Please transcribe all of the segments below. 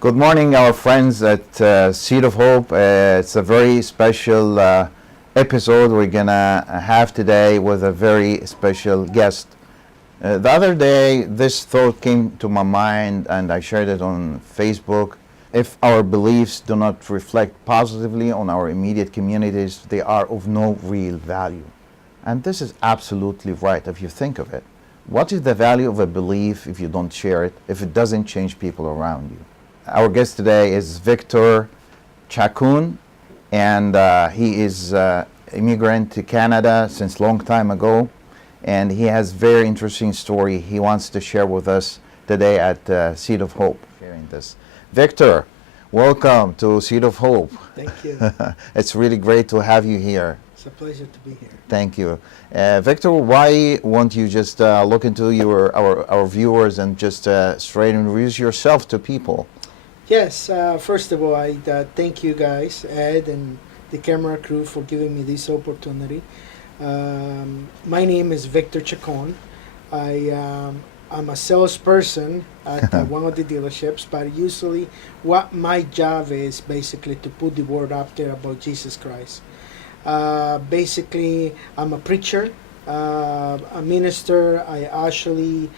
Good morning, our friends at Seed of Hope. It's a very special episode we're gonna have today with a very special guest. The other day, this thought came to my mind, and I shared it on Facebook. If our beliefs do not reflect positively on our immediate communities, they are of no real value. And this is absolutely right if you think of it. What is the value of a belief if you don't share it, if it doesn't change people around you? Our guest today is Victor Chacon, and he is immigrant to Canada since long time ago, and he has very interesting story he wants to share with us today at Seed of Hope. Hearing this, Victor, welcome to Seed of Hope. Thank you. It's really great to have you here. It's a pleasure to be here. Thank you. Victor, why won't you just look into our viewers and just straight introduce yourself to people? Yes, first of all, I thank you guys, Ed and the camera crew, for giving me this opportunity. My name is Victor Chacon. I'm a salesperson at one of the dealerships, but usually what my job is basically to put the word out there about Jesus Christ. Basically, I'm a preacher, a minister. I actually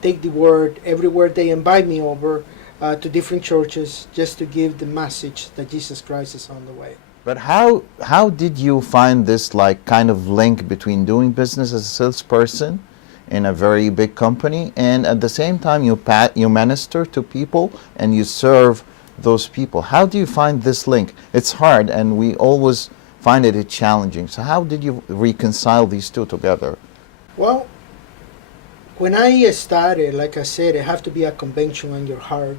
take the word everywhere they invite me over to different churches, just to give the message that Jesus Christ is on the way. But how did you find this kind of link between doing business as a salesperson in a very big company, and at the same time you minister to people and you serve those people? How do you find this link? It's hard, and we always find it challenging. So how did you reconcile these two together? Well, when I started, like I said, it have to be a conviction in your heart.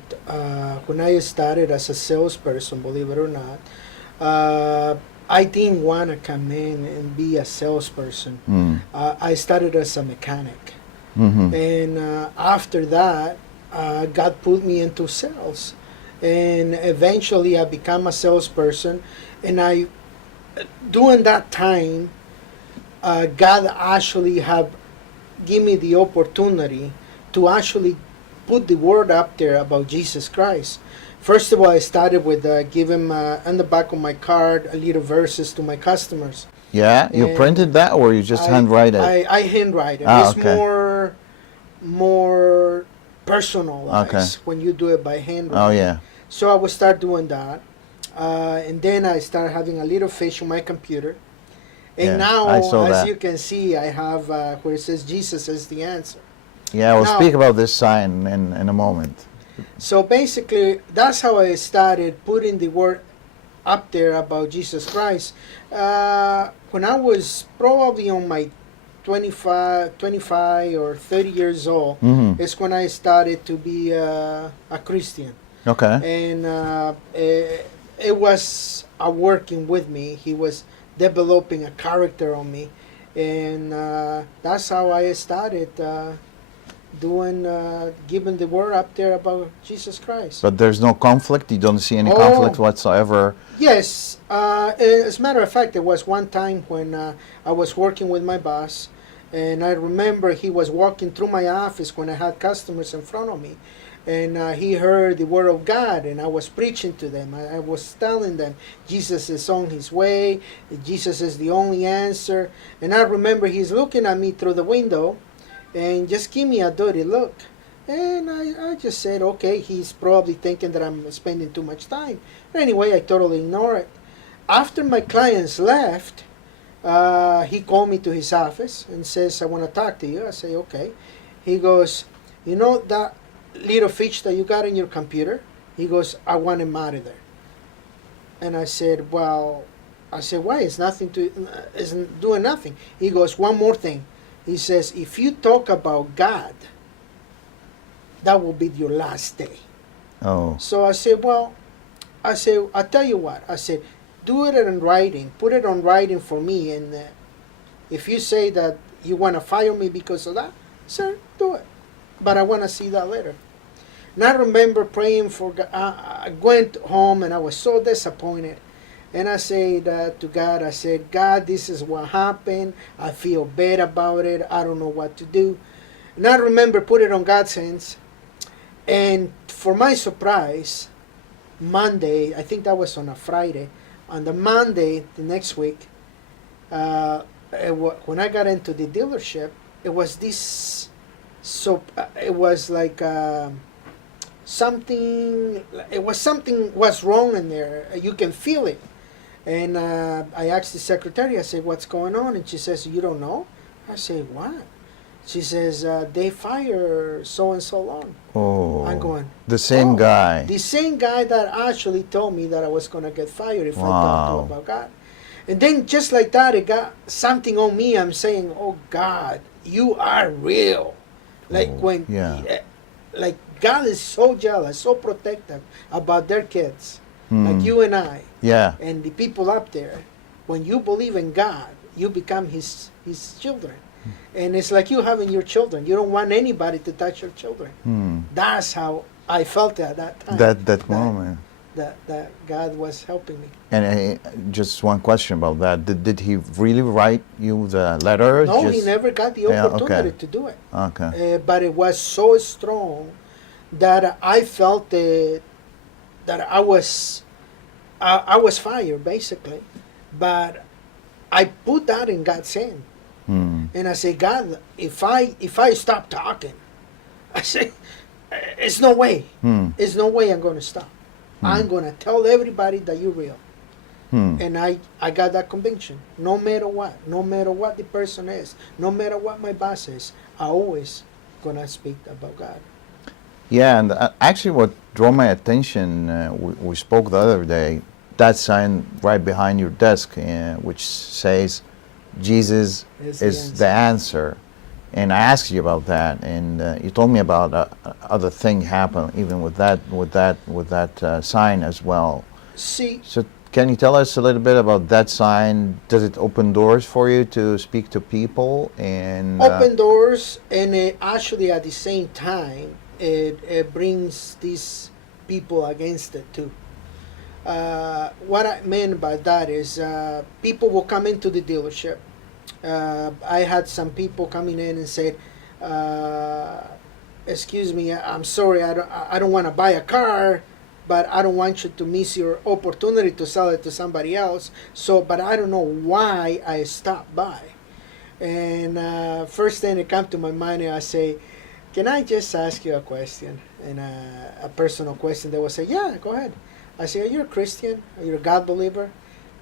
When I started as a salesperson, believe it or not, I didn't want to come in and be a salesperson. I started as a mechanic. Mm-hmm. And after that, God put me into sales. And eventually I became a salesperson. And during that time, God actually have give me the opportunity to actually put the word up there about Jesus Christ. First of all, I started with giving on the back of my card a little verses to my customers. Yeah, you printed that, or you just handwrite it? I handwrite it. It's okay. more personalized when you do it by handwriting. Oh yeah. So I would start doing that, and then I started having a little fish on my computer. And now, as you can see, I have where it says Jesus is the answer. Yeah, we'll speak about this sign in a moment. So basically, that's how I started putting the word up there about Jesus Christ. When I was probably on my 25 or 30 years old, is when I started to be a Christian. Okay. And it was working with me. He was developing a character on me, and that's how I started giving the word up there about Jesus Christ. But there's no conflict? You don't see any conflict whatsoever? Yes. As a matter of fact, there was one time when I was working with my boss, and I remember he was walking through my office when I had customers in front of me, and he heard the word of God, and I was preaching to them. I was telling them Jesus is on his way, Jesus is the only answer. And I remember he's looking at me through the window and just give me a dirty look. And I just said, okay, he's probably thinking that I'm spending too much time. But anyway, I totally ignored it. After my clients left, he called me to his office and says, I want to talk to you. I say, okay. He goes, you know that little fish that you got in your computer? He goes, I want him out of there. And I said, why? Isn't doing nothing. He goes, one more thing. He says, if you talk about God, that will be your last day. Oh. So I said, I'll tell you what. I said, do it in writing. Put it on writing for me. And if you say that you want to fire me because of that, sir, do it. But I want to see that letter. And I remember praying for God. I went home and I was so disappointed. And I said to God, I said, God, this is what happened. I feel bad about it. I don't know what to do. And I remember put it on God's hands. And for my surprise, Monday, I think that was on a Friday, on the Monday the next week, when I got into the dealership, it was this, so it was like something was wrong in there. You can feel it. And I asked the secretary, I said, what's going on? And she says, you don't know? I say, what? She says, they fire so-and-so on. Oh. I'm going, The same guy. The same guy that actually told me that I was going to get fired if I talked about God. And then just like that, it got something on me. I'm saying, oh, God, you are real. Like like God is so jealous, so protective about their kids. Like you and I. Yeah. And the people up there. When you believe in God, you become his children. And it's like you having your children. You don't want anybody to touch your children. That's how I felt at that time. That moment. That God was helping me. And just one question about that. Did he really write you the letter? No, he never got the opportunity to do it. Okay. But it was so strong that I felt that I was fired, basically. But I put that in God's hand. And I say, God, if I stop talking, I say, it's no way. It's no way I'm going to stop. I'm going to tell everybody that you're real. And I got that conviction. No matter what the person is, no matter what my boss is, I always going to speak about God. Yeah, and actually what drew my attention, we spoke the other day, that sign right behind your desk, which says, Jesus is the answer. And I asked you about that, and you told me about other thing happened even with that sign as well. See. So can you tell us a little bit about that sign? Does it open doors for you to speak to people? And open doors, and actually at the same time, it brings these people against it too. What I meant by that is people will come into the dealership. I had some people coming in and said, excuse me, I'm sorry, I don't want to buy a car, but I don't want you to miss your opportunity to sell it to somebody else. But I don't know why I stopped by. And first thing that came to my mind, I say, can I just ask you a question? And a personal question. They will say, yeah, go ahead. I say, are you a Christian? Are you a God believer? And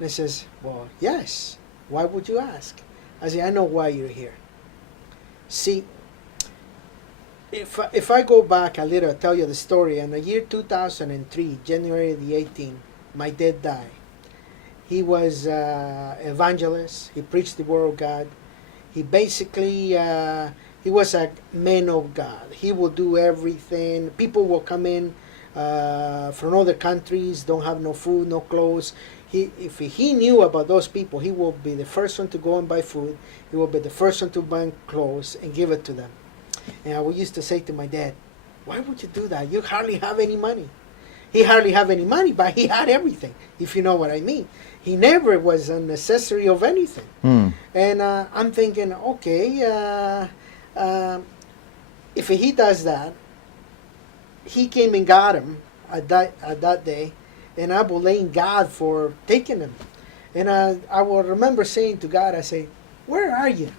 he says, well, yes. Why would you ask? I say, I know why you're here. See, if I go back a little, I'll tell you the story. In the year 2003, January the 18th, my dad died. He was evangelist. He preached the word of God. He basically, he was a man of God. He will do everything. People will come in from other countries, don't have no food, no clothes. If he knew about those people, he will be the first one to go and buy food. He will be the first one to buy clothes and give it to them. And I used to say to my dad, why would you do that? You hardly have any money. He hardly have any money, but he had everything, if you know what I mean. He never was a necessary of anything. And I'm thinking, okay, if he does that, he came and got him at that day, and I blame God for taking him. And I will remember saying to God, I say, where are you?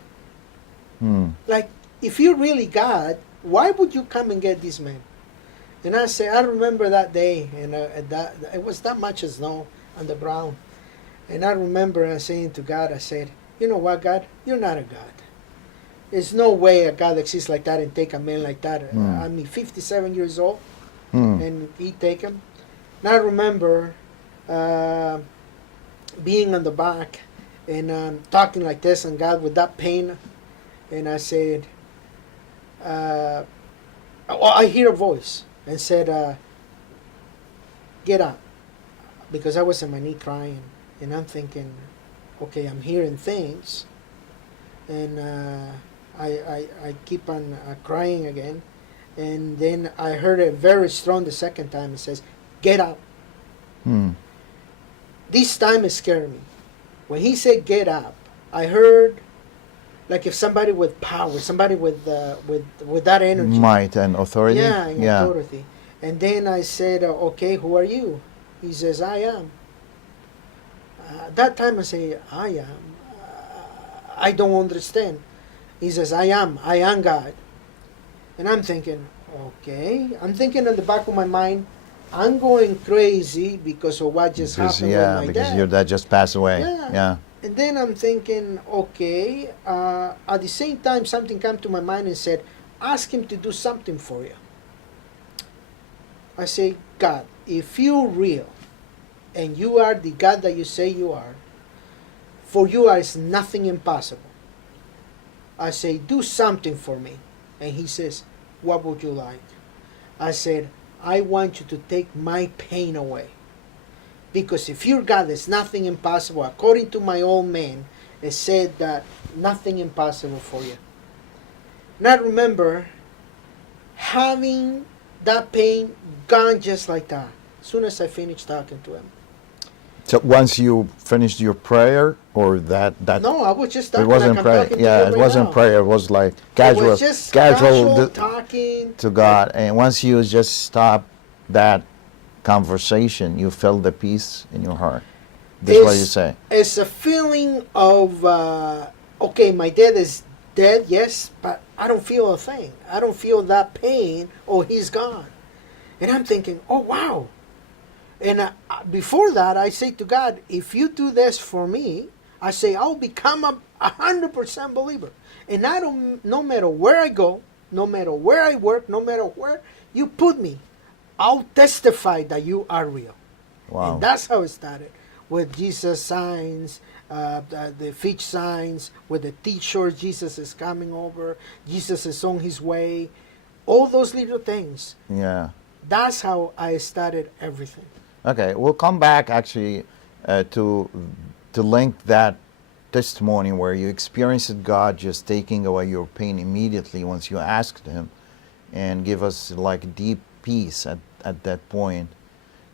Like, if you're really God, why would you come and get this man? And I say, I remember that day, and it was that much snow on the ground. And I remember saying to God, I said, you know what, God? You're not a God. There's no way a God exists like that and take a man like that. I mean, 57 years old, and he take him. And I remember being on the back and talking like this, and God with that pain. And I said, I hear a voice and said, get up. Because I was on my knee crying. And I'm thinking, okay, I'm hearing things. And I keep on crying again. And then I heard it very strong the second time. It says, get up. This time it scared me. When he said get up, I heard like if somebody with power, somebody with that energy. Might and authority? Yeah, and authority. And then I said, okay, who are you? He says, I am. That time I say, I am. I don't understand. He says, I am God. And I'm thinking, okay. I'm thinking in the back of my mind, I'm going crazy because of what just happened with my because dad. your dad just passed away. Yeah. Yeah. And then I'm thinking, okay. At the same time, something came to my mind and said, ask him to do something for you. I say, God, if you're real and you are the God that you say you are, for you is nothing impossible. I say, do something for me. And he says, what would you like? I said, I want you to take my pain away. Because if you're God, there's nothing impossible. According to my old man, it said that nothing impossible for you. And I remember having that pain gone just like that. As soon as I finished talking to him. So once you finished your prayer, or that No, I was just it talking. wasn't like prayer. I'm talking Yeah, to it you right wasn't now. prayer. It was like It casual, was just casual talking to God. And once you just stop that conversation, you felt the peace in your heart. That's what you say. It's a feeling of okay, my dad is dead, yes, but I don't feel a thing. I don't feel that pain. Oh, he's gone. And I'm thinking, oh wow. And before that, I say to God, if you do this for me, I say I'll become a 100% believer. And I don't, no matter where I go, no matter where I work, no matter where you put me, I'll testify that you are real. Wow. And that's how it started, with Jesus signs, the fish signs, with the T-shirt, Jesus is coming over, Jesus is on his way, all those little things. Yeah. That's how I started everything. Okay, we'll come back actually to link that testimony where you experienced God just taking away your pain immediately once you asked Him, and give us like deep peace at that point.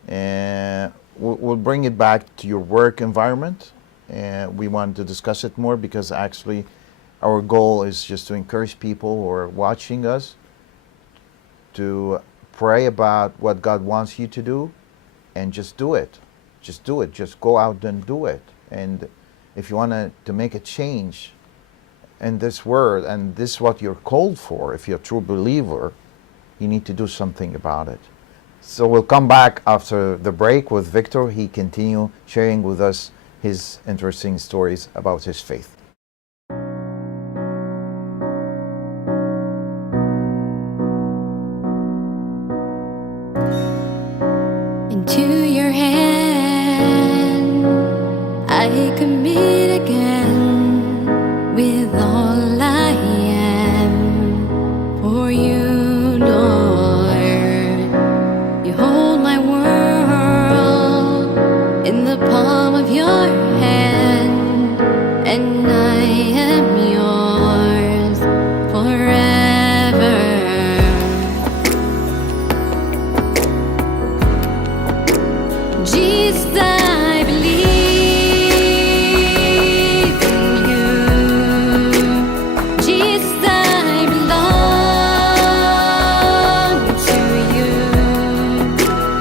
And we'll bring it back to your work environment, and we want to discuss it more because actually our goal is just to encourage people who are watching us to pray about what God wants you to do, and just do it. Just do it. Just go out and do it. And if you want to make a change in this world, and this is what you're called for, if you're a true believer, you need to do something about it. So we'll come back after the break with Victor. He continue sharing with us his interesting stories about his faith. Into your hand I commit again with all I am for you, Lord. You hold my world in the palm of your hand, and I am yours forever. Jesus, I believe in you. Jesus, I belong to you.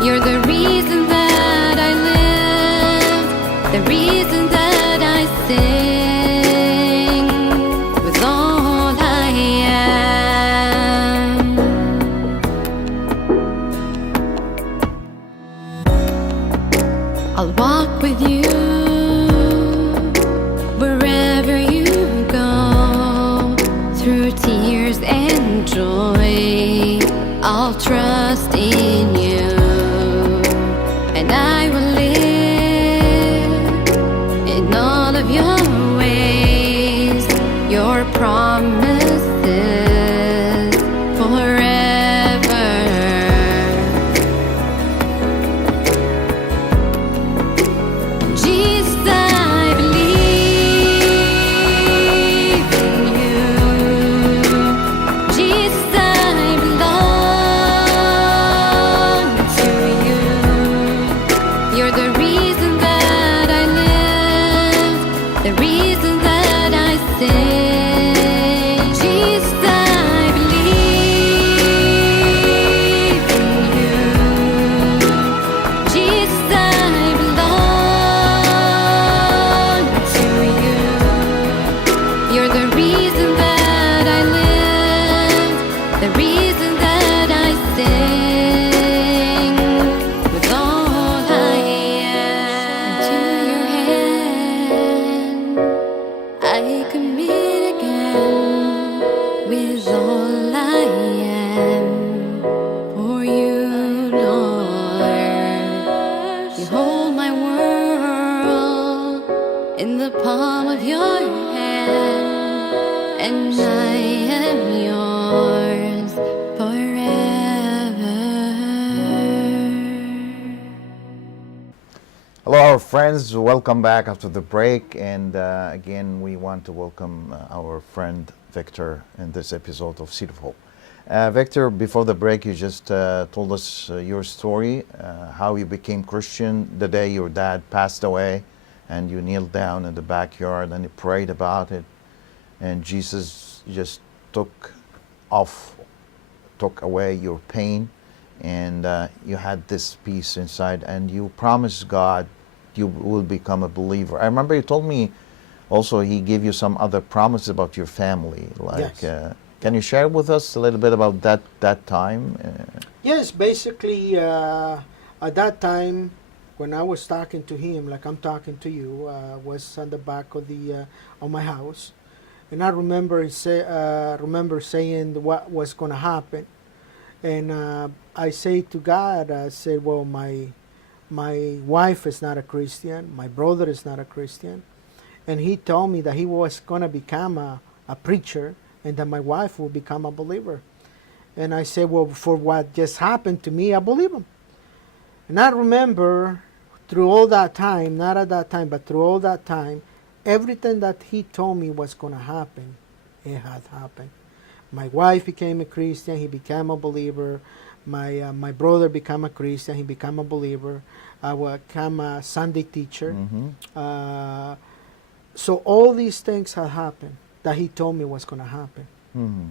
You're the reason that I live, the reason that I sing with all I am. I'll walk with you wherever you go, through tears and joy. I'll trust in you, and I will live in all of your ways, your promises forever. Jesus, I believe in you. Jesus, I belong with all I am for you, Lord. You hold my world in the palm of your hand, and I am yours forever. Hello, our friends. Welcome back after the break. And again, we want to welcome our friend Victor in this episode of Seed of Hope. Victor, before the break, you just told us your story, how you became Christian the day your dad passed away, and you kneeled down in the backyard and you prayed about it, and Jesus just took away your pain, and you had this peace inside, and you promised God you will become a believer. I remember you told me also he gave you some other promises about your family. Like, Yes. Can you share with us a little bit about that time? Yes, basically, at that time, when I was talking to him, like I'm talking to you, was on the back of the of my house, and I remember saying what was going to happen, and I say to God, I said, well, my wife is not a Christian, my brother is not a Christian, and he told me that he was going to become a preacher, and that my wife will become a believer. And I said, well, for what just happened to me, I believe him. And I remember through all that time, not at that time, but through all that time, everything that he told me was going to happen, it had happened. My wife became a Christian, he became a believer. My brother became a Christian, he became a believer. I became a Sunday teacher. So all these things had happened that he told me was going to happen. Hmm.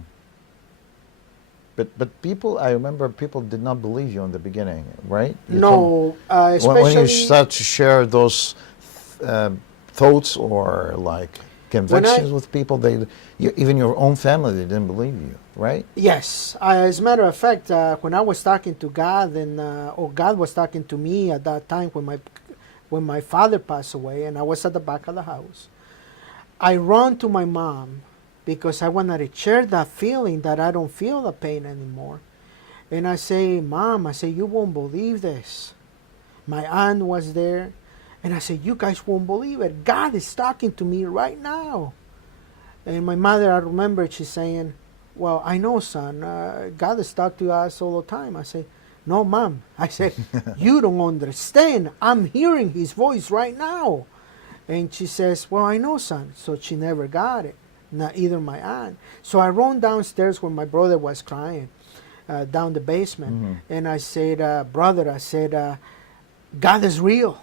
But people, I remember people did not believe you in the beginning, right? You No, when you especially start to share those thoughts or like convictions with people, even your own family, they didn't believe you, right? yes. As a matter of fact, when I was talking to God, and or God was talking to me at that time when my father passed away, and I was at the back of the house, I ran to my mom because I wanted to share that feeling that I don't feel the pain anymore. And I say, Mom, I say, you won't believe this. My aunt was there, and I said, you guys won't believe it. God is talking to me right now. And my mother, I remember she's saying, well, I know, son, God has talked to us all the time. I say, no, Mom. I said, you don't understand. I'm hearing his voice right now. And she says, well, I know, son. So she never got it, not either my aunt. So I ran downstairs where my brother was crying, down the basement. And I said, brother, I said, God is real.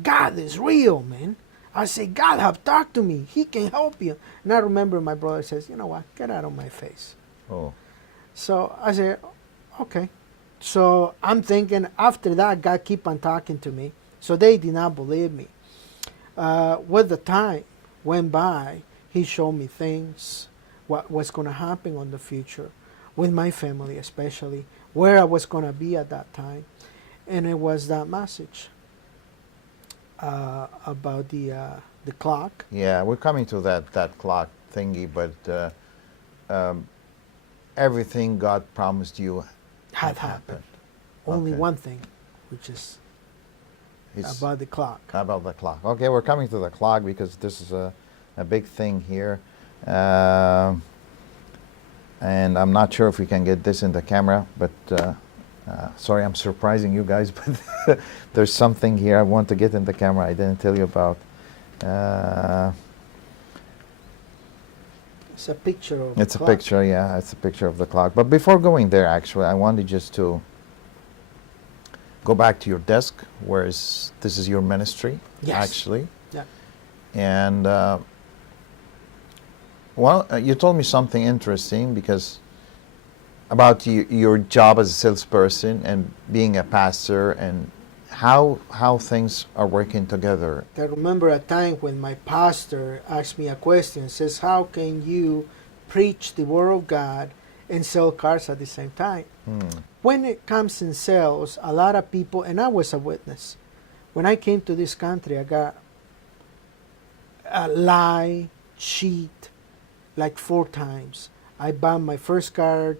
God is real, man. I said, God have talked to me. He can help you. And I remember my brother says, you know what, get out of my face. Oh. So I said, okay. So I'm thinking after that, God keep on talking to me. So they did not believe me. With the time went by, he showed me things, what was going to happen on the future, with my family especially, where I was going to be at that time. And it was that message about the clock. Yeah, we're coming to that clock thingy, but everything God promised you Had happened. Only Okay. one thing, which is It's about the clock. about the clock. Okay, we're coming to the clock because this is a big thing here. And I'm not sure if we can get this in the camera, but sorry, I'm surprising you guys, but there's something here I want to get in the camera I didn't tell you about. It's a picture of It's the a clock. picture, yeah, it's a picture of the clock. But before going there, actually, I wanted just to go back to your desk, this is your ministry, Yes. actually. Yeah. And you told me something interesting because about your job as a salesperson and being a pastor and how things are working together. I remember a time when my pastor asked me a question, says, how can you preach the word of God and sell cars at the same time? When it comes in sales, a lot of people, and I was a witness, when I came to this country, I got a lie, cheat, like 4 times. I bought my first car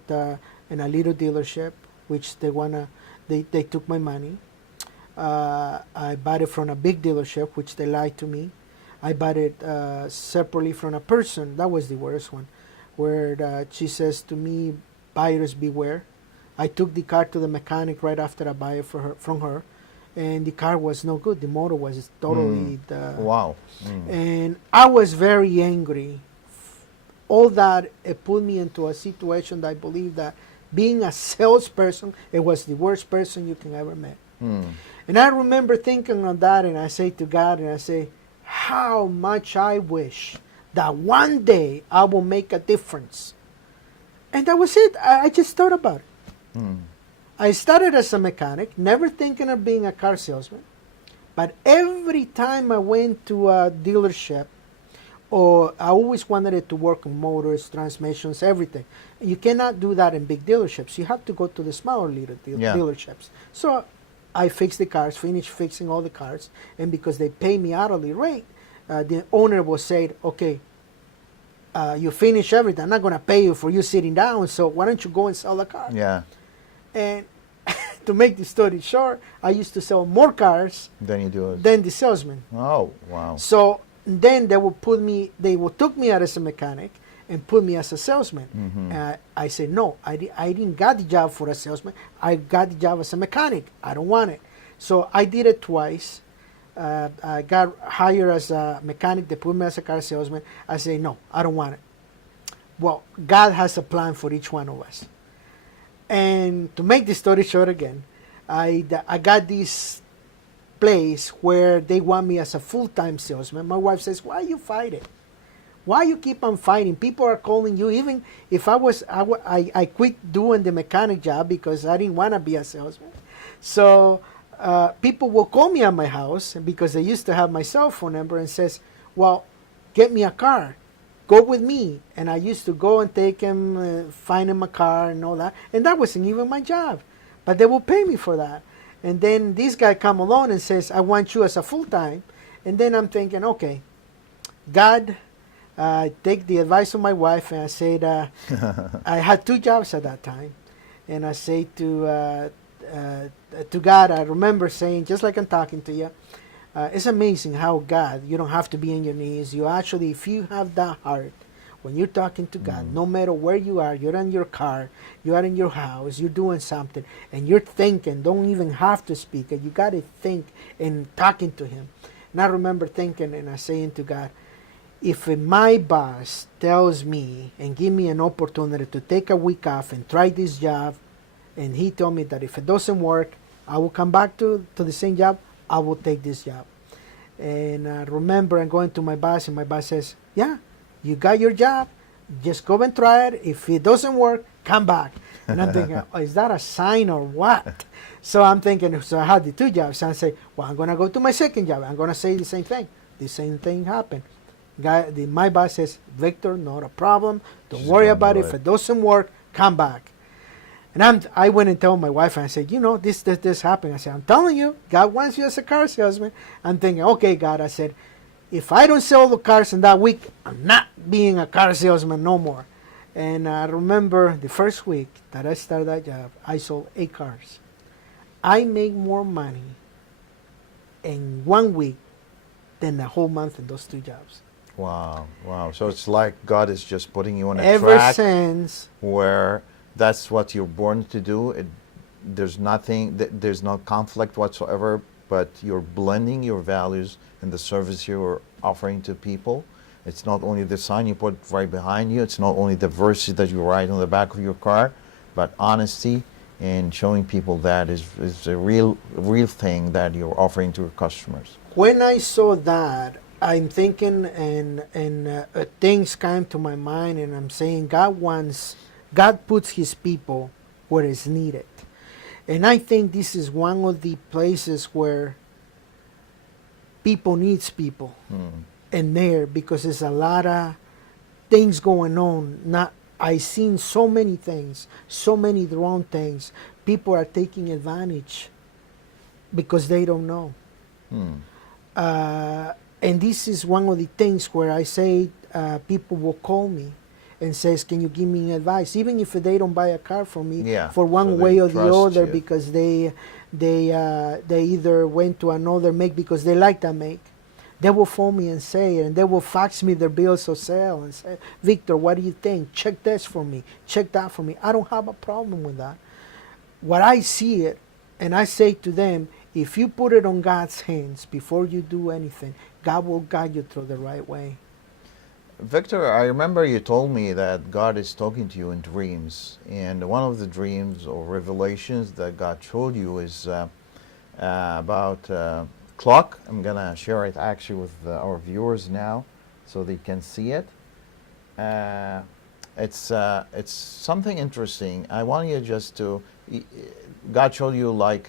in a little dealership, which they took my money. I bought it from a big dealership, which they lied to me. I bought it separately from a person. That was the worst one, where she says to me, "Buyers beware." I took the car to the mechanic right after I buy it from her, and the car was no good. The motor was totally Wow. and I was very angry. All that, it put me into a situation that I believe that being a salesperson, it was the worst person you can ever meet. And I remember thinking on that, and I say to God, and I say, how much I wish that one day I will make a difference. And that was it. I just thought about it. I started as a mechanic, never thinking of being a car salesman. But every time I went to a dealership, or I always wanted it to work on motors, transmissions, everything. You cannot do that in big dealerships. You have to go to the smaller little dealerships. So I fixed the cars, finished fixing all the cars, and because they pay me hourly rate, the owner will say, okay, you finish everything. I'm not going to pay you for you sitting down, so why don't you go and sell the car? Yeah. And to make the story short, I used to sell more cars Then you do it. than the salesman. Oh, wow. So then they will took me out as a mechanic and put me as a salesman. I said, no, I didn't got the job for a salesman. I got the job as a mechanic. I don't want it. So I did it twice. I got hired as a mechanic. They put me as a car salesman. I say, no, I don't want it. Well, God has a plan for each one of us. And to make the story short again, I got this place where they want me as a full-time salesman. My wife says, why you fight it? Why you keep on fighting? People are calling you. Even if I quit doing the mechanic job because I didn't want to be a salesman. So people will call me at my house because they used to have my cell phone number and says, well, get me a car. Go with me. And I used to go and take him, find him a car and all that. And that wasn't even my job. But they will pay me for that. And then this guy come along and says, I want you as a full-time. And then I'm thinking, okay, God, take the advice of my wife. And I said, I had 2 jobs at that time. And I say to God, I remember saying, just like I'm talking to you, it's amazing how God, you don't have to be on your knees. You actually, if you have that heart, when you're talking to God, no matter where you are, you're in your car, you are in your house, you're doing something, and you're thinking, don't even have to speak, you got to think and talking to Him. And I remember thinking and I saying to God, if my boss tells me and give me an opportunity to take a week off and try this job, and he told me that if it doesn't work, I will come back to the same job, I will take this job. And I remember I'm going to my boss, and my boss says, yeah, you got your job, just go and try it. If it doesn't work, come back. And I'm thinking, oh, is that a sign or what? So I'm thinking, so I had the 2 jobs. And I say, well, I'm going to go to my second job. I'm going to say the same thing. The same thing happened. My boss says, Victor, not a problem. Don't worry about it. If it doesn't work, come back. And I went and told my wife, and I said, you know, this happened. I said, I'm telling you, God wants you as a car salesman. I'm thinking, okay, God, I said, if I don't sell the cars in that week, I'm not being a car salesman no more. And I remember the first week that I started that job, I sold 8 cars. I make more money in 1 week than the whole month in those 2 jobs. Wow, wow. So it's like God is just putting you on a Ever track since, where that's what you're born to do. There's no conflict whatsoever, but you're blending your values in the service you're offering to people. It's not only the sign you put right behind you, it's not only the verses that you write on the back of your car, but honesty and showing people that is a real thing that you're offering to your customers. when I saw that, I'm thinking and things came to my mind, and I'm saying God puts His people where it's needed. And I think this is one of the places where people needs people. And there, because there's a lot of things going on. I seen so many things, so many wrong things. People are taking advantage because they don't know. And this is one of the things where I say people will call me and says, "Can you give me advice?" Even if they don't buy a car from me, Yeah, for one so way they or the trust other, you. because they either went to another make because they like that make. They will phone me and say it, and they will fax me their bills of sale and say, "Victor, what do you think? Check this for me. Check that for me." I don't have a problem with that. What I see it, and I say to them, if you put it on God's hands before you do anything, God will guide you through the right way. Victor, I remember you told me that God is talking to you in dreams, and one of the dreams or revelations that God showed you is about clock. I'm gonna share it actually with our viewers now, so they can see it. It's something interesting. I want you just to. God showed you like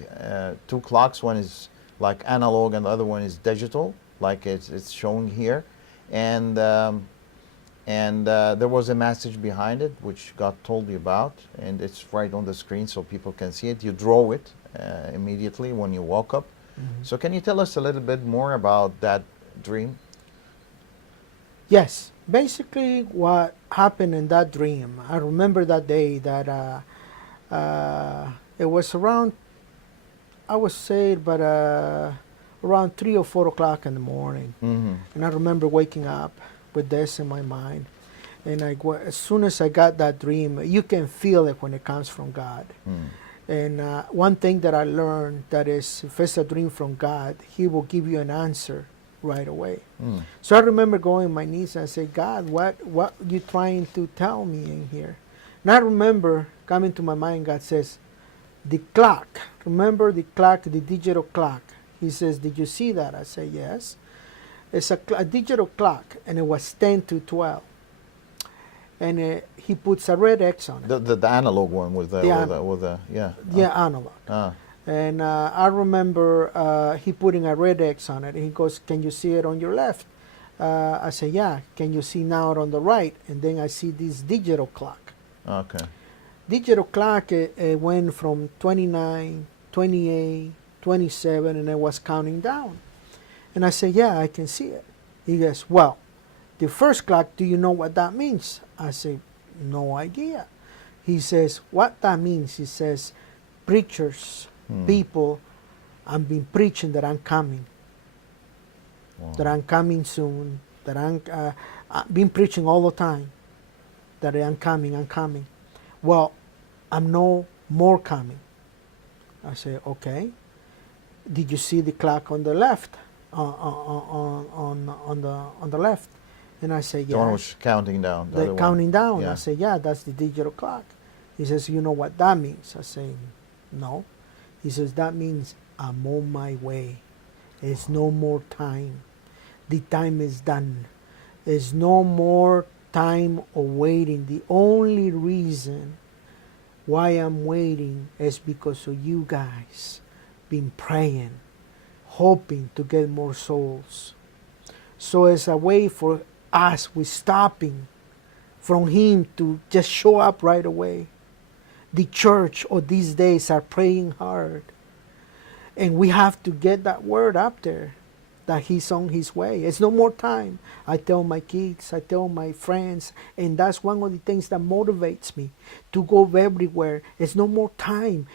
two clocks. One is like analog, and the other one is digital, like it's showing here, and. There was a message behind it, which God told you about, and it's right on the screen so people can see it. You draw it immediately when you woke up. Mm-hmm. So can you tell us a little bit more about that dream? Yes. Basically, what happened in that dream, I remember that day that it was around, I would say, but around 3 or 4 o'clock in the morning. Mm-hmm. And I remember waking up with this in my mind. And as soon as I got that dream, you can feel it when it comes from God. Mm. And one thing that I learned, that is, if it's a dream from God, He will give you an answer right away. Mm. So I remember going on my knees and I said, "God, what you trying to tell me in here?" And I remember coming to my mind, God says, "The clock, remember the clock, the digital clock?" He says, "Did you see that?" I say, "Yes." It's a digital clock, and it was 10 to 12. And he puts a red X on it. The analog one with the yeah. Yeah, analog. Ah. And I remember he putting a red X on it. And he goes, "Can you see it on your left?" I say, "Yeah." "Can you see now it on the right?" And then I see this digital clock. Okay. Digital clock went from 29, 28, 27, and it was counting down. And I say, "Yeah, I can see it." He goes, "Well, the first clock, do you know what that means?" I say, "No idea." He says, "What that means," he says, "preachers, people, I've been preaching that I'm coming. Wow. That I'm coming soon, that I've been preaching all the time, that I'm coming. Well, I'm no more coming." I say, "Okay. Did you see the clock on the left? On the left?" And I say, "Yes." The one was counting down. The They're other counting one. down. Yeah. I say, "Yeah, that's the digital clock." He says, "You know what that means?" I say, "No." He says, "That means I'm on my way. There's no more time. The time is done. There's no more time of waiting. The only reason why I'm waiting is because of you guys been praying, hoping to get more souls. So it's a way for us, we're stopping from Him to just show up right away. The church of these days are praying hard. And we have to get that word up there, that He's on His way. It's no more time. I tell my kids, I tell my friends, and that's one of the things that motivates me to go everywhere. It's no more time.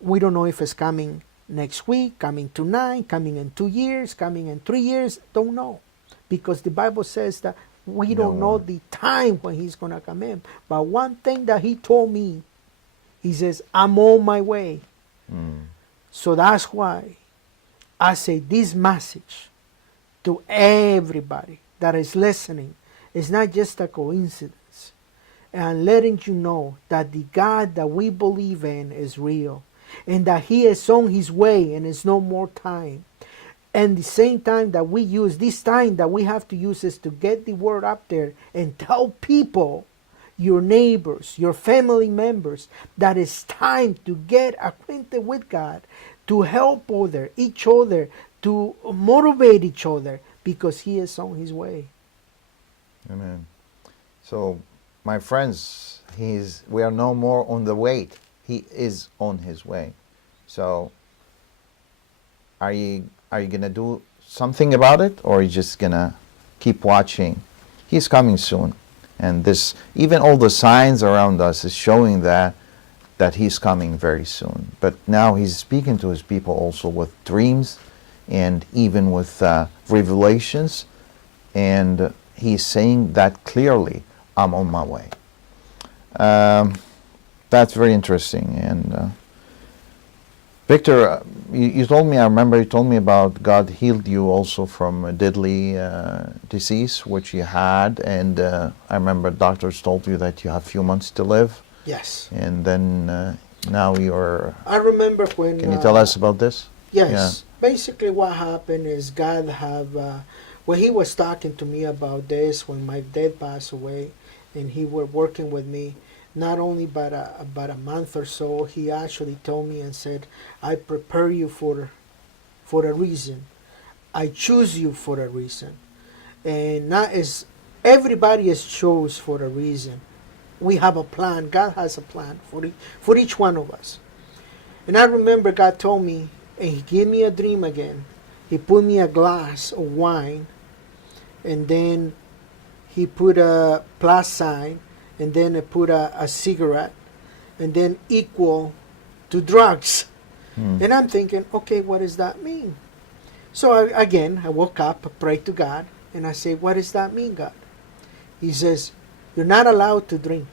We don't know if it's coming next week, coming tonight, coming in 2 years, coming in 3 years. Don't know. Because the Bible says that we don't know the time when He's going to come in. But one thing that He told me, He says, I'm on my way. So that's why I say this message to everybody that is listening is not just a coincidence. And letting you know that the God that we believe in is real. And that He is on His way and it's no more time. And the same time that we use, this time that we have to use is to get the word up there and tell people, your neighbors, your family members, that it's time to get acquainted with God, to help each other, to motivate each other, because He is on His way. Amen. So, my friends, we are no more on the wait. He is on His way. So, are you gonna do something about it, or are you just gonna keep watching? He's coming soon. And this, even all the signs around us is showing that he's coming very soon. But now he's speaking to his people also with dreams and even with revelations, and he's saying that clearly, I'm on my way. That's very interesting. And Victor, you told me, I remember you told me about God healed you also from a deadly disease which you had, and I remember doctors told you that you have a few months to live. Yes. And then now you're... I remember when... Can you tell us about this? Yes. Yeah. Basically what happened is God have... when he was talking to me about this, when my dad passed away, and he were working with me, not only about a month or so, he actually told me and said, I prepare you for a reason. I choose you for a reason. And not as everybody is chose for a reason. We have a plan. God has a plan for each one of us. And I remember God told me, and he gave me a dream again. He put me a glass of wine, and then he put a plus sign, and then he put a cigarette, and then equal to drugs. And I'm thinking, okay, what does that mean? So I woke up, prayed to God, and I say, what does that mean, God? He says, you're not allowed to drink.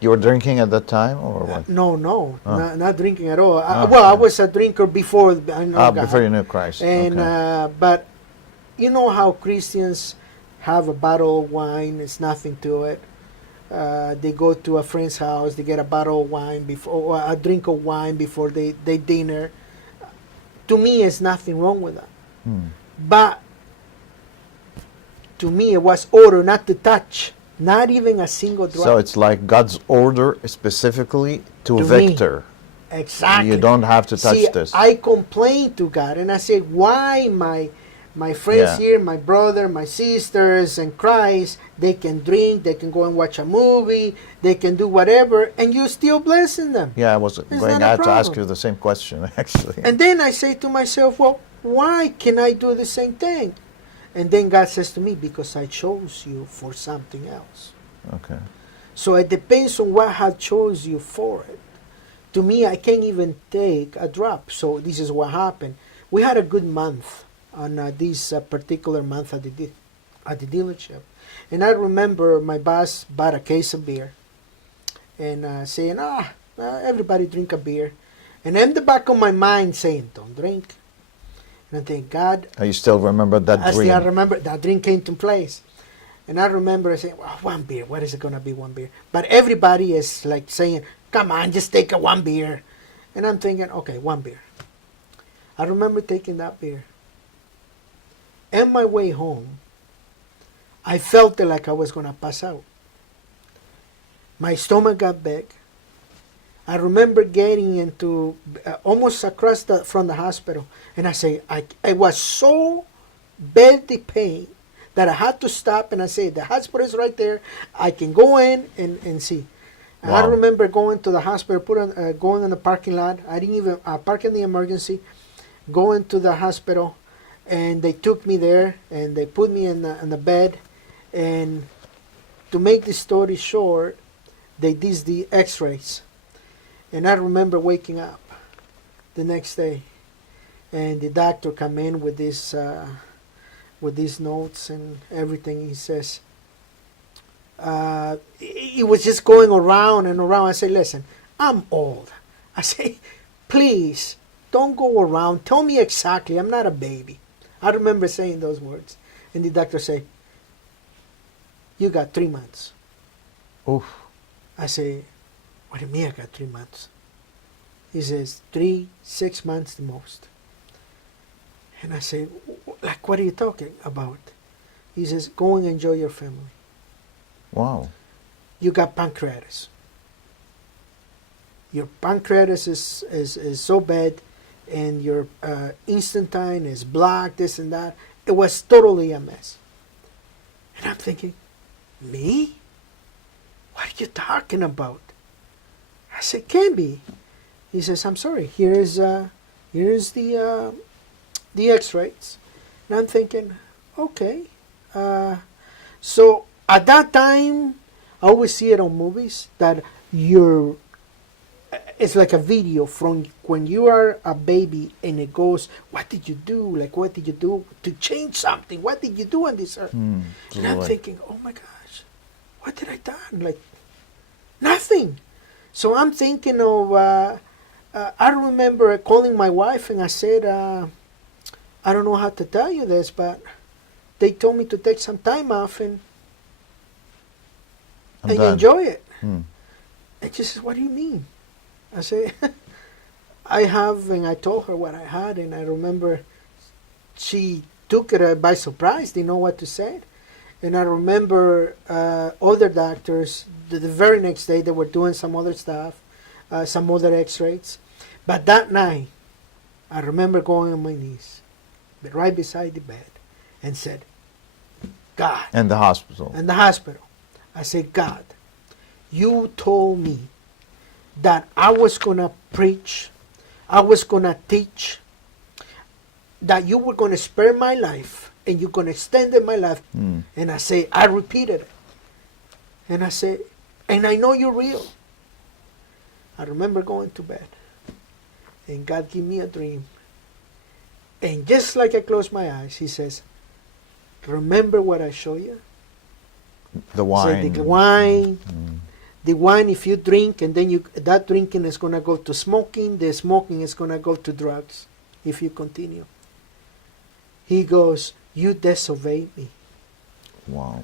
You were drinking at that time, or what? No, Oh. not drinking at all. Oh, I was a drinker before I know God. Before you knew Christ. And Okay. but you know how Christians have a bottle of wine. It's nothing to it. They go to a friend's house. They get a bottle of wine before, or a drink of wine before they dinner. To me, there's nothing wrong with that. But to me, it was order not to touch, not even a single drop. So it's like God's order specifically to To me. Victor. Exactly. You don't have to touch See, this. I complained to God and I said, why my friends Yeah. here, my brother, my sisters in Christ, they can drink, they can go and watch a movie, they can do whatever, and you're still blessing them. Yeah, I was going not a to ask problem. you the same question, actually. And then I say to myself, well, why can I do the same thing? And then God says to me, because I chose you for something else. Okay. So it depends on what I chose you for it. To me, I can't even take a drop. So this is what happened. We had a good month on this particular month at the dealership. And I remember my boss bought a case of beer and saying, everybody drink a beer. And in the back of my mind saying, don't drink. And I think, God, You still remember that I dream? still remember that dream came to place. And I remember saying, well, one beer, what is it going to be, one beer? But everybody is like saying, come on, just take a one beer. And I'm thinking, okay, one beer. I remember taking that beer. On my way home, I felt it like I was going to pass out. My stomach got big. I remember getting into almost across from the hospital, and I say I was so badly pain that I had to stop, and I said the hospital is right there. I can go in and see. And I Wow. remember going to the hospital, going in the parking lot. I didn't even park in the emergency. Going to the hospital, and they took me there, and they put me in the bed. And to make the story short, they did the X-rays. And I remember waking up the next day, and the doctor come in with these notes and everything. He says, he was just going around and around. I say, listen, I'm old. I say, please, don't go around. Tell me exactly. I'm not a baby. I remember saying those words. And the doctor say, you got 3 months. Oof. I say, what do you mean I got 3 months? He says, 6 months the most. And I say, like, what are you talking about? He says, go and enjoy your family. Wow. You got pancreatitis. Your pancreatitis is so bad, and your intestine is blocked, this and that. It was totally a mess. And I'm thinking, me? What are you talking about? I said, can be. He says, I'm sorry, here's the X-rays. And I'm thinking, okay. So at that time, I always see it on movies that it's like a video from when you are a baby and it goes, what did you do? Like, what did you do to change something? What did you do on this earth? And I'm thinking, oh my gosh, what did I done? Like, nothing. So I'm thinking of, I remember calling my wife and I said, I don't know how to tell you this, but they told me to take some time off and enjoy it. And she says, what do you mean? I say, and I told her what I had, and I remember she took it by surprise, didn't know what to say. And I remember other doctors, the very next day, they were doing some other stuff, some other x-rays. But that night, I remember going on my knees, right beside the bed, and said, God. In the hospital. In the hospital. I said, God, you told me that I was going to preach, I was going to teach, that you were going to spare my life and you're going to extend my life. And I say, I repeated it. And I said, and I know you're real. I remember going to bed and God gave me a dream. And just like I closed my eyes, he says, remember what I showed you? The wine. Said, the wine. The wine, if you drink, and then that drinking is going to go to smoking, the smoking is going to go to drugs if you continue. He goes, you disobeyed me. Wow.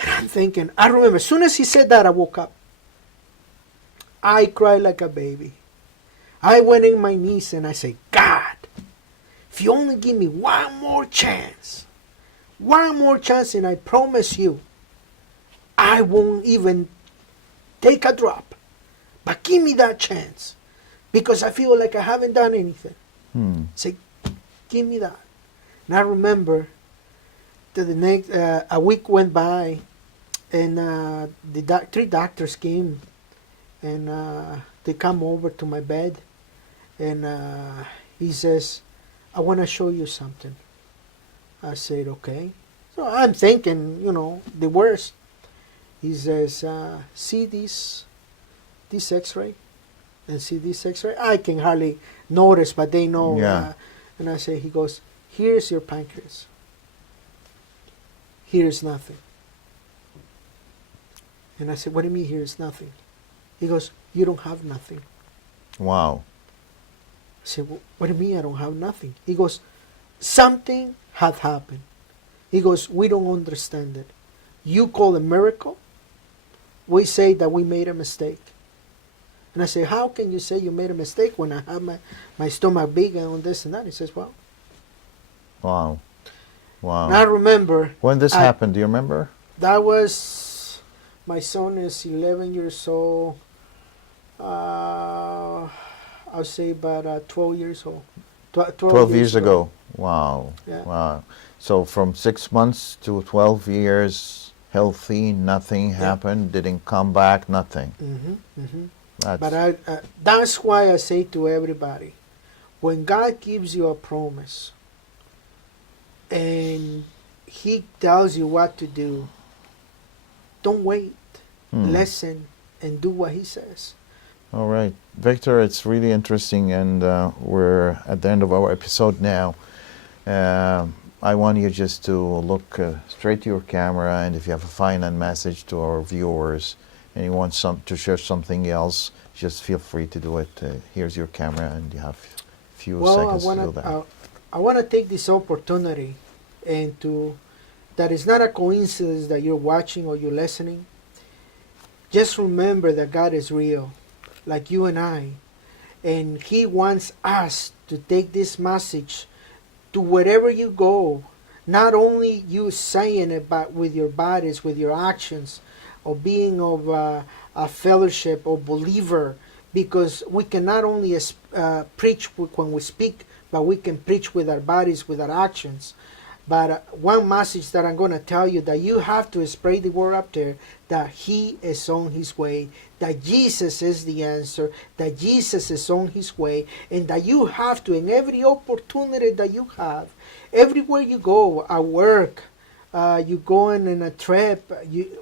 And I'm thinking, I remember, as soon as he said that, I woke up. I cried like a baby. I went in my knees and I said, God, if you only give me one more chance, and I promise you, I won't even take a drop, but give me that chance, because I feel like I haven't done anything. Say, give me that. And I remember that the next a week went by, and the 3 doctors came, and they come over to my bed, and he says, I want to show you something. I said, okay. So I'm thinking, the worst. He says, see this x-ray? And see this x-ray? I can hardly notice, but they know. Yeah. And I say, he goes, here's your pancreas. Here's nothing. And I said, what do you mean here's nothing? He goes, you don't have nothing. Wow. I said, well, what do you mean I don't have nothing? He goes, something had happened. He goes, we don't understand it. You call it a miracle. We say that we made a mistake. And I say, how can you say you made a mistake when I have my stomach big and on this and that? He says, well. Wow. Wow. And I remember. When this happened, do you remember? That was, my son is 11 years old. I'll say about 12 years old. 12 years ago. Wow. Yeah. Wow. So from 6 months to 12 years, healthy, nothing happened, didn't come back, nothing. But that's why I say to everybody, when God gives you a promise and he tells you what to do, don't wait. Listen and do what he says. All right. Victor, it's really interesting, and we're at the end of our episode now. I want you just to look straight to your camera, and if you have a final message to our viewers and you want to share something else, just feel free to do it. Here's your camera, and you have a few seconds to do that. I want to take this opportunity and that it's not a coincidence that you're watching or you're listening. Just remember that God is real, like you and I, and he wants us to take this message to wherever you go, not only you saying it, but with your bodies, with your actions, or being of a fellowship or believer, because we can not only preach when we speak, but we can preach with our bodies, with our actions. But one message that I'm going to tell you, that you have to spread the word up there, that he is on his way, that Jesus is the answer, that Jesus is on his way, and that you have to, in every opportunity that you have, everywhere you go, at work, you going in a trip,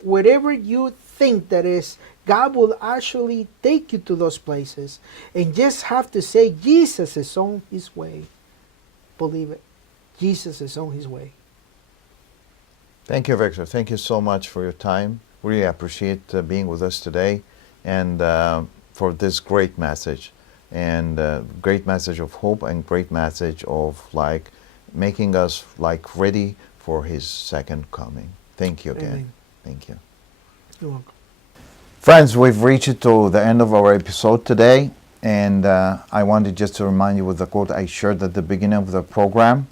whatever you think that is, God will actually take you to those places, and just have to say Jesus is on his way. Believe it. Jesus is on his way. Thank you, Victor. Thank you so much for your time. Really appreciate being with us today, and for this great message, and great message of hope, and great message of like making us like ready for his second coming. Thank you again. Amen. Thank you. You're welcome. Friends, we've reached to the end of our episode today, and I wanted just to remind you with the quote I shared at the beginning of the program,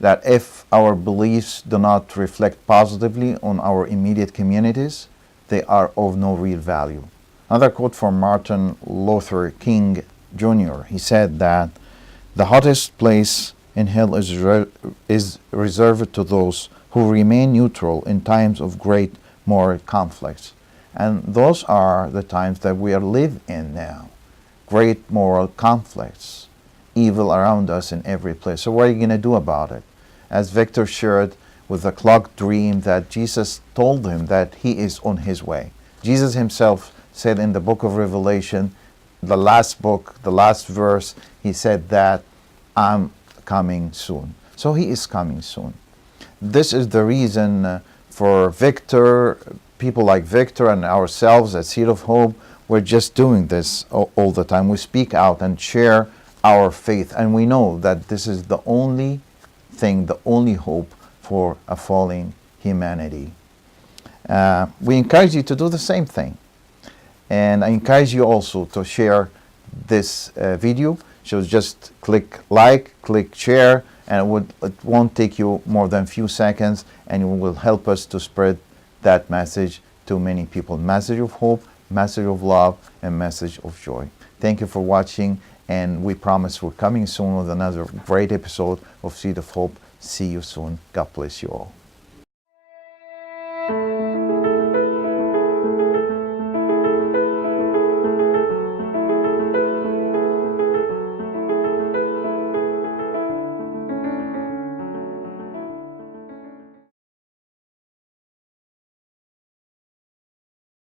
that if our beliefs do not reflect positively on our immediate communities, they are of no real value. Another quote from Martin Luther King Jr. He said that the hottest place in hell is reserved to those who remain neutral in times of great moral conflicts. And those are the times that we are living in now. Great moral conflicts, evil around us in every place. So what are you going to do about it? As Victor shared with the clock dream, that Jesus told him that he is on his way. Jesus himself said in the book of Revelation, the last book, the last verse, he said that I'm coming soon. So he is coming soon. This is the reason for Victor, people like Victor and ourselves at Seed of Hope, we're just doing this all the time. We speak out and share our faith, and we know that this is the only thing, the only hope for a falling humanity. We encourage you to do the same thing, and I encourage you also to share this video. So just click like, click share, and it won't take you more than a few seconds, and it will help us to spread that message to many people. Message of hope, message of love, and message of joy. Thank you for watching, and we promise we're coming soon with another great episode of Seed of Hope. See you soon. God bless you all.